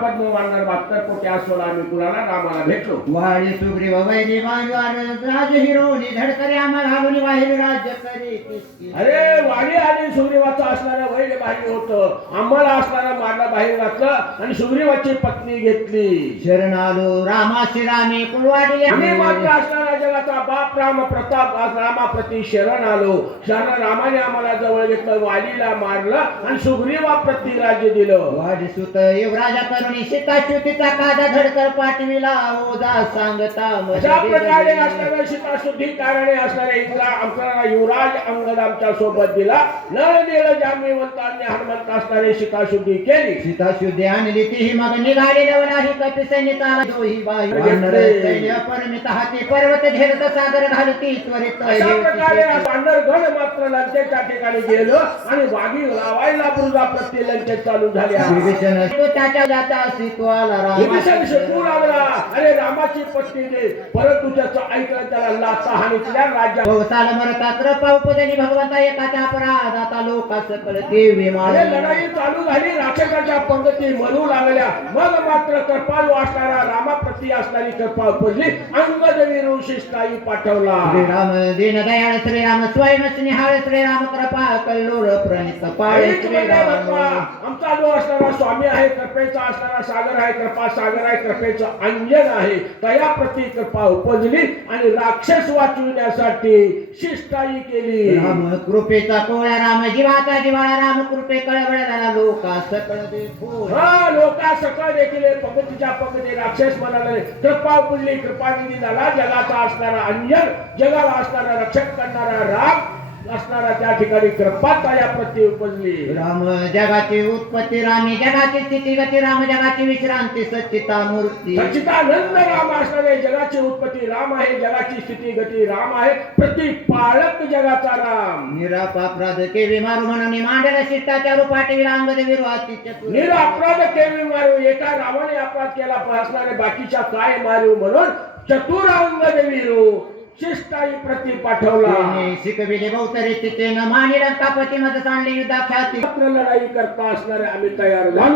महापद्म वाढणार 72 कोटी अस्वल आम्ही कुणाला रामाला भेटलो. वाळी सुग्रीव वैरी वांगार राज हिरोनी धडकरी आम्हा घालून वाहिर राज्य करी किसकी. अरे वाणी आणि सुग्रीवाचं असणारं वैर बाहेर होतं, आम्हाला असणारा मारला बाहेर घातलं आणि सुग्रीवाची पत्नी घेतली. शरण आलो रामाशी रामे कुळवाडी आम्ही मात्र असणारा जगाचा बाप राम प्रताप रामाप्रती शरण आलो. शरण रामाने आम्हाला जवळ घेतलं, वालीला मारलं आणि सुग्रीवाप्रती राज्य दिलं. वाडी सुत युवराजा करुणी सीताच्युतीचा कादा धडकर पाठविला ओजा सांगता अशा प्रकारे असणारे सीताशुद्धी कारणे असणारे इंद्रा आमचा युवराज अंगद आमच्या सोबत दिला. नळ देळ जामीवंत आणि हनुमंत असणारे सीताशुद्धी केली. सीताशुद्धी आणली तीही मग निघाली नवलाही कपी सैनिकाला दोही बाई वानर सैन्य परमित हाती पर्वत झेलत सागर घालती त्वरित. अशा प्रकारे पांढरगड मात्र लंकेच्या ठिकाणी गेलो आणि वाघी लावायला प्रती लंकेत चालू झाली. विभीषण तो त्याच्या जाता अस्तित्वाला विभीषण शिकू लागला, अरे रामाची पत्नी दे, परंतु त्याचं ऐकलं त्याला लाथा हानीतल्या राज्यात चाल मरतात्र पावपदनी भगवंता एकाच्या अपराधाता लोका सकळ ते विमान. लढाई चालू झाली, राक्षसाच्या पंगती मरू लागल्या. मग मात्र कृपाळू असणारा रामाप्रती असणारी कृपा उपजली. अंगद वीरू शिष्टाई पाठवला. श्रीराम दीनदयाळ श्रीराम स्वयं स्नेहाळ श्रीराम कृपा कल्लोळ प्रणित पाळे श्रीराम. आमचा जो असणारा स्वामी आहे, कृपेचा असणारा सागर आहे, कृपा सागर आहे, कृपेचं अंजन आहे, तयाप्रती कृपा उपजली आणि राक्षस वाचविण्यासाठी शिष्टाई केली. राम कृपेचा कोळा राम जीवाचा जिवाळा राम कृपे कळवळ झाला लोका सकळ देखो. हा लोका सकळ देखील पंगतीच्या पंगती राक्षस म्हणाले. कृपा उपजली, कृपानिधी झाला. जगाचा असणारा अंजन, जगाला असणारा रक्षक करणारा राम असणारा त्या ठिकाणी कृपा तयाप्रती उपजली. राम जगाची उत्पत्ती रामी जगाची स्थिती गती राम जगाची विश्रांती सच्चिता मूर्ती. सच्चिदानंद राम असणारे जगाची उत्पत्ती राम आहे, जगाची स्थिती गती राम आहे, प्रतिपालक जगाचा राम. निरापराध केवी मारू म्हणून मांडल शिष्टाच्या रूपाटी विरांगद विरोहाती चतुर. निरापराध केवी मारू, एका रामाने अपराध केला असणारे बाकीच्या काय मारू म्हणून चतुर अंगद वीरू शिष्टाई प्रति पाठवला. शिकविले बहुतरी तिथे न मानिरंकापती मत सांडले युद्धा ख्याती. लढाई करता असणारे आम्ही तयार झालो.